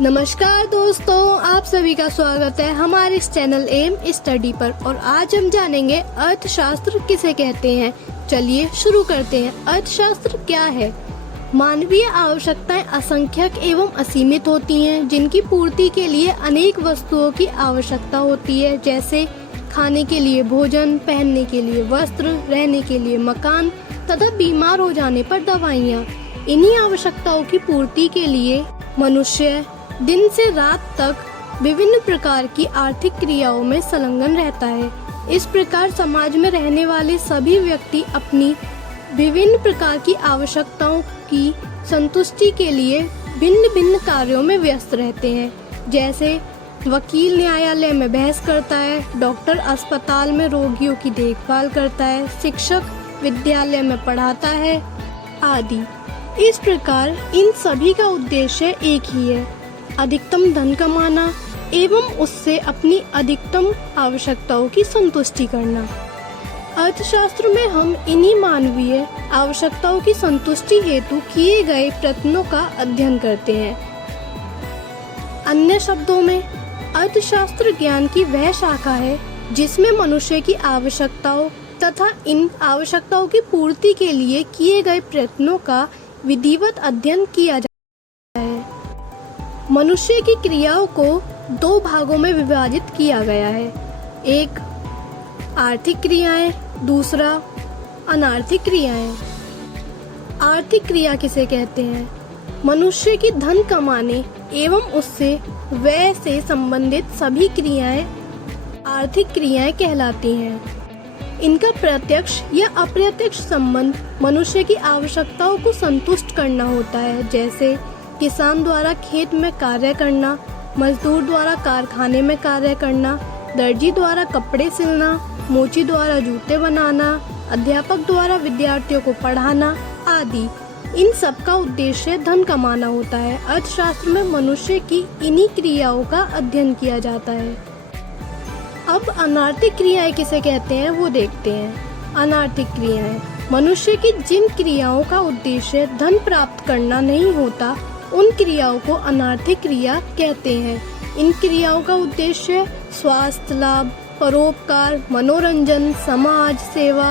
नमस्कार दोस्तों, आप सभी का स्वागत है हमारे इस चैनल एम स्टडी पर। और आज हम जानेंगे अर्थशास्त्र किसे कहते हैं। चलिए शुरू करते हैं। अर्थशास्त्र क्या है? मानवीय आवश्यकताएं असंख्यक एवं असीमित होती हैं, जिनकी पूर्ति के लिए अनेक वस्तुओं की आवश्यकता होती है, जैसे खाने के लिए भोजन, पहनने के लिए वस्त्र, रहने के लिए मकान तथा बीमार हो जाने पर दवाइयाँ। इन्हीं आवश्यकताओं की पूर्ति के लिए मनुष्य दिन से रात तक विभिन्न प्रकार की आर्थिक क्रियाओं में संलग्न रहता है। इस प्रकार समाज में रहने वाले सभी व्यक्ति अपनी विभिन्न प्रकार की आवश्यकताओं की संतुष्टि के लिए भिन्न भिन्न कार्यों में व्यस्त रहते हैं। जैसे वकील न्यायालय में बहस करता है, डॉक्टर अस्पताल में रोगियों की देखभाल करता है, शिक्षक विद्यालय में पढ़ाता है आदि। इस प्रकार इन सभी का उद्देश्य एक ही है, अधिकतम धन कमाना एवं उससे अपनी अधिकतम आवश्यकताओं की संतुष्टि करना। अर्थशास्त्र में हम इन्हीं मानवीय आवश्यकताओं की संतुष्टि हेतु किए गए प्रयत्नों का अध्ययन करते हैं। अन्य शब्दों में अर्थशास्त्र ज्ञान की वह शाखा है जिसमें मनुष्य की आवश्यकताओं तथा इन आवश्यकताओं की पूर्ति के लिए किए गए प्रयत्नों का विधिवत अध्ययन किया जाता है। मनुष्य की क्रियाओं को दो भागों में विभाजित किया गया है, एक आर्थिक क्रियाएं, दूसरा अनार्थिक क्रियाएं। आर्थिक क्रिया किसे कहते हैं? मनुष्य की धन कमाने एवं उससे व्यय से संबंधित सभी क्रियाएं आर्थिक क्रियाएं कहलाती हैं। इनका प्रत्यक्ष या अप्रत्यक्ष संबंध मनुष्य की आवश्यकताओं को संतुष्ट करना होता है, जैसे किसान द्वारा खेत में कार्य करना, मजदूर द्वारा कारखाने में कार्य करना, दर्जी द्वारा कपड़े सिलना, मोची द्वारा जूते बनाना, अध्यापक द्वारा विद्यार्थियों को पढ़ाना आदि। इन सब का उद्देश्य धन कमाना होता है। अर्थशास्त्र में मनुष्य की इन्हीं क्रियाओं का अध्ययन किया जाता है। अब अनार्थिक क्रियाएं किसे कहते हैं वो देखते हैं। अनार्थिक क्रियाएं मनुष्य की जिन क्रियाओं का उद्देश्य धन प्राप्त करना नहीं होता, उन क्रियाओं को अनार्थिक क्रिया कहते हैं। इन क्रियाओं का उद्देश्य स्वास्थ्य लाभ, परोपकार, मनोरंजन, समाज सेवा,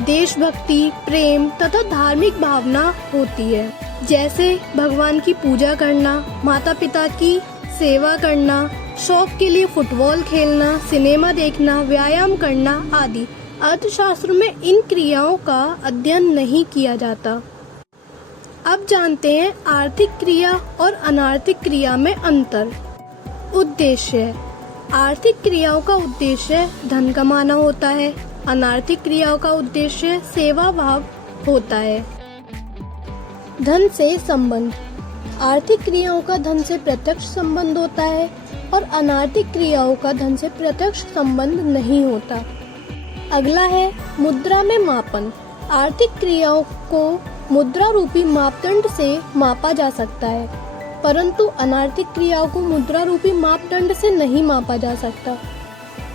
देशभक्ति, प्रेम तथा धार्मिक भावना होती है, जैसे भगवान की पूजा करना, माता पिता की सेवा करना, शौक के लिए फुटबॉल खेलना, सिनेमा देखना, व्यायाम करना आदि। अर्थशास्त्र में इन क्रियाओं का अध्ययन नहीं किया जाता। अब जानते हैं आर्थिक क्रिया और अनार्थिक क्रिया में अंतर। उद्देश्य: आर्थिक क्रियाओं का उद्देश्य धन कमाना होता है, अनार्थिक क्रियाओं का उद्देश्य सेवा भाव होता है। धन से संबंध: आर्थिक क्रियाओं का धन से प्रत्यक्ष संबंध होता है और अनार्थिक क्रियाओं का धन से प्रत्यक्ष संबंध नहीं होता। अगला है मुद्रा में मापन। आर्थिक क्रियाओं को मुद्रा रूपी मापदंड से मापा जा सकता है, परंतु अनार्थिक क्रियाओं को मुद्रा रूपी मापदंड से नहीं मापा जा सकता।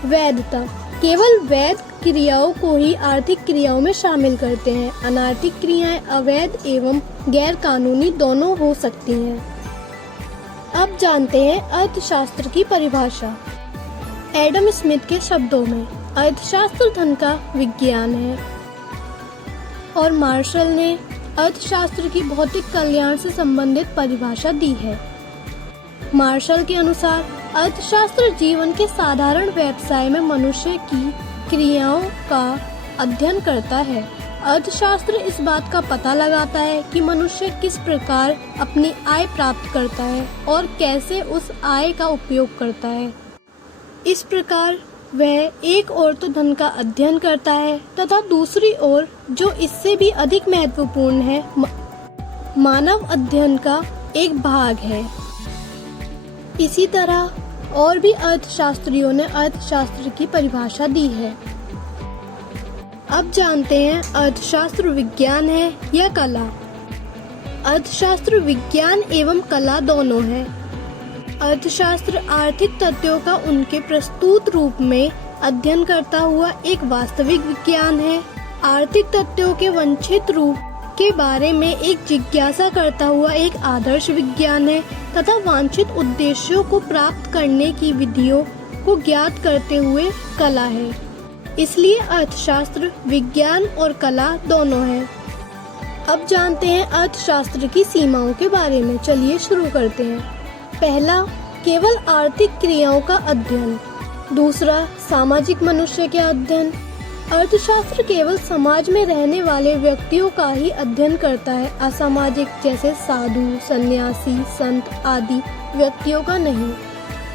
वैधता: केवल वैध क्रियाओं को ही आर्थिक क्रियाओं में शामिल करते हैं। अनार्थिक क्रियाएं अवैध एवं गैर कानूनी दोनों हो सकती हैं। अब जानते हैं अर्थशास्त्र की परिभाषा। एडम स्मिथ के शब्दों में अर्थशास्त्र धन का विज्ञान है और मार्शल ने अर्थशास्त्र की भौतिक कल्याण से संबंधित परिभाषा दी है। मार्शल के अनुसार अर्थशास्त्र जीवन के साधारण व्यवसाय में मनुष्य की क्रियाओं का अध्ययन करता है। अर्थशास्त्र इस बात का पता लगाता है कि मनुष्य किस प्रकार अपनी आय प्राप्त करता है और कैसे उस आय का उपयोग करता है। इस प्रकार वह एक ओर तो धन का अध्ययन करता है तथा दूसरी ओर, जो इससे भी अधिक महत्वपूर्ण है, मानव अध्ययन का एक भाग है। इसी तरह और भी अर्थशास्त्रियों ने अर्थशास्त्र की परिभाषा दी है। अब जानते हैं अर्थशास्त्र विज्ञान है या कला। अर्थशास्त्र विज्ञान एवं कला दोनों है। अर्थशास्त्र आर्थिक तथ्यों का उनके प्रस्तुत रूप में अध्ययन करता हुआ एक वास्तविक विज्ञान है। आर्थिक तथ्यों के वांछित रूप के बारे में एक जिज्ञासा करता हुआ एक आदर्श विज्ञान है तथा वांछित उद्देश्यों को प्राप्त करने की विधियों को ज्ञात करते हुए कला है। इसलिए अर्थशास्त्र विज्ञान और कला दोनों है। अब जानते हैं अर्थशास्त्र की सीमाओं के बारे में। चलिए शुरू करते हैं। पहला, केवल आर्थिक क्रियाओं का अध्ययन। दूसरा, सामाजिक मनुष्य का अध्ययन। अर्थशास्त्र केवल समाज में रहने वाले व्यक्तियों का ही अध्ययन करता है, असामाजिक जैसे साधु, सन्यासी, संत आदि व्यक्तियों का नहीं।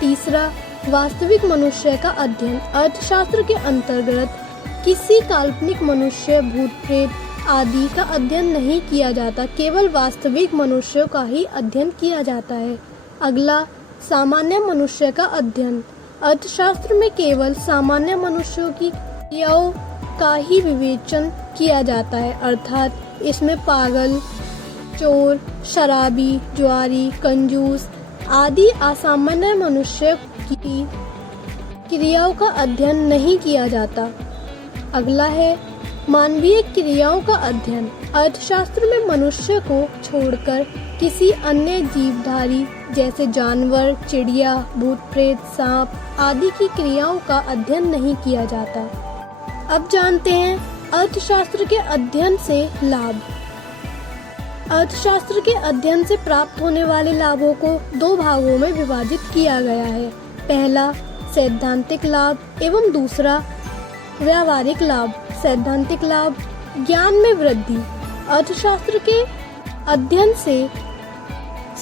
तीसरा, वास्तविक मनुष्य का अध्ययन। अर्थशास्त्र के अंतर्गत किसी काल्पनिक मनुष्य, भूत प्रेत आदि का अध्ययन नहीं किया जाता, केवल वास्तविक मनुष्यों का ही अध्ययन किया जाता है। अगला, सामान्य मनुष्य का अध्ययन। अर्थशास्त्र में केवल सामान्य मनुष्यों की क्रियाओं का ही विवेचन किया जाता है, अर्थात इसमें पागल, चोर, शराबी, जुआरी, कंजूस आदि असामान्य मनुष्य की क्रियाओं का अध्ययन नहीं किया जाता। अगला है मानवीय क्रियाओं का अध्ययन। अर्थशास्त्र में मनुष्य को छोड़कर किसी अन्य जीवधारी जैसे जानवर, चिड़िया, भूत प्रेत, सांप आदि की क्रियाओं का अध्ययन नहीं किया जाता। अब जानते हैं अर्थशास्त्र के अध्ययन से लाभ। अर्थशास्त्र के अध्ययन से प्राप्त होने वाले लाभों को दो भागों में विभाजित किया गया है। पहला, सैद्धांतिक लाभ एवं दूसरा, व्यावहारिक लाभ। सैद्धांतिक लाभ, ज्ञान में वृद्धि। अर्थशास्त्र के अध्ययन से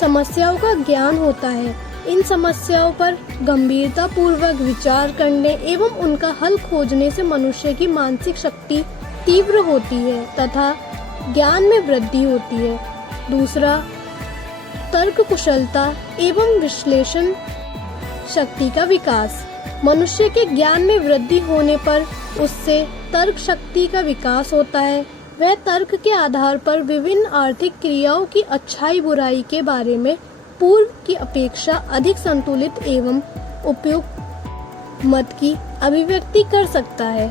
समस्याओं का ज्ञान होता है। इन समस्याओं पर गंभीरता पूर्वक विचार करने एवं उनका हल खोजने से मनुष्य की मानसिक शक्ति तीव्र होती है तथा ज्ञान में वृद्धि होती है। दूसरा, तर्क कुशलता एवं विश्लेषण शक्ति का विकास। मनुष्य के ज्ञान में वृद्धि होने पर उससे तर्क शक्ति का विकास होता है। वह तर्क के आधार पर विभिन्न आर्थिक क्रियाओं की अच्छाई बुराई के बारे में पूर्व की अपेक्षा अधिक संतुलित एवं उपयुक्त मत की अभिव्यक्ति कर सकता है।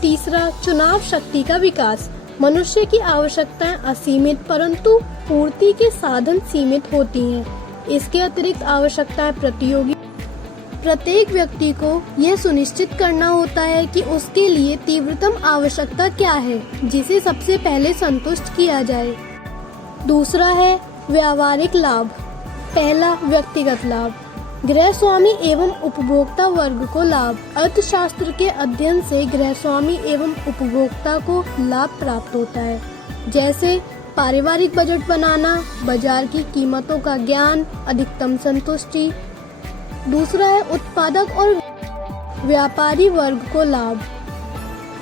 तीसरा, चुनाव शक्ति का विकास। मनुष्य की आवश्यकताएं असीमित परंतु पूर्ति के साधन सीमित होती हैं। इसके अतिरिक्त आवश्यकताएं प्रतियोगी। प्रत्येक व्यक्ति को यह सुनिश्चित करना होता है कि उसके लिए तीव्रतम आवश्यकता क्या है, जिसे सबसे पहले संतुष्ट किया जाए। दूसरा है व्यावहारिक लाभ। पहला, व्यक्तिगत लाभ। गृहस्वामी एवं उपभोक्ता वर्ग को लाभ। अर्थशास्त्र के अध्ययन से गृहस्वामी एवं उपभोक्ता को लाभ प्राप्त होता है, जैसे पारिवारिक बजट बनाना, बाजार की कीमतों का ज्ञान, अधिकतम संतुष्टि। दूसरा है उत्पादक और व्यापारी वर्ग को लाभ।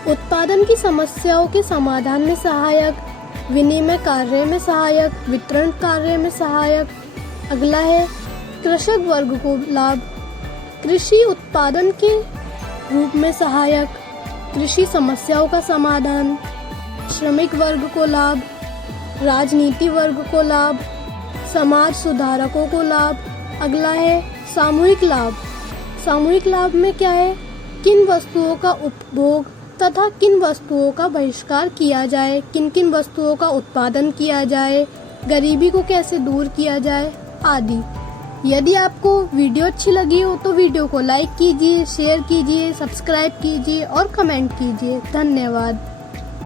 उत्पादन की समस्याओं के समाधान में सहायक, विनिमय कार्य में सहायक, वितरण कार्य में सहायक। अगला है कृषक वर्ग को लाभ। कृषि उत्पादन के रूप में सहायक, कृषि समस्याओं का समाधान। श्रमिक वर्ग को लाभ। राजनीति वर्ग को लाभ। समाज सुधारकों को लाभ। अगला है सामूहिक लाभ। सामूहिक लाभ में क्या है, किन वस्तुओं का उपभोग तथा किन वस्तुओं का बहिष्कार किया जाए, किन किन वस्तुओं का उत्पादन किया जाए, गरीबी को कैसे दूर किया जाए आदि। यदि आपको वीडियो अच्छी लगी हो तो वीडियो को लाइक कीजिए, शेयर कीजिए, सब्सक्राइब कीजिए और कमेंट कीजिए। धन्यवाद।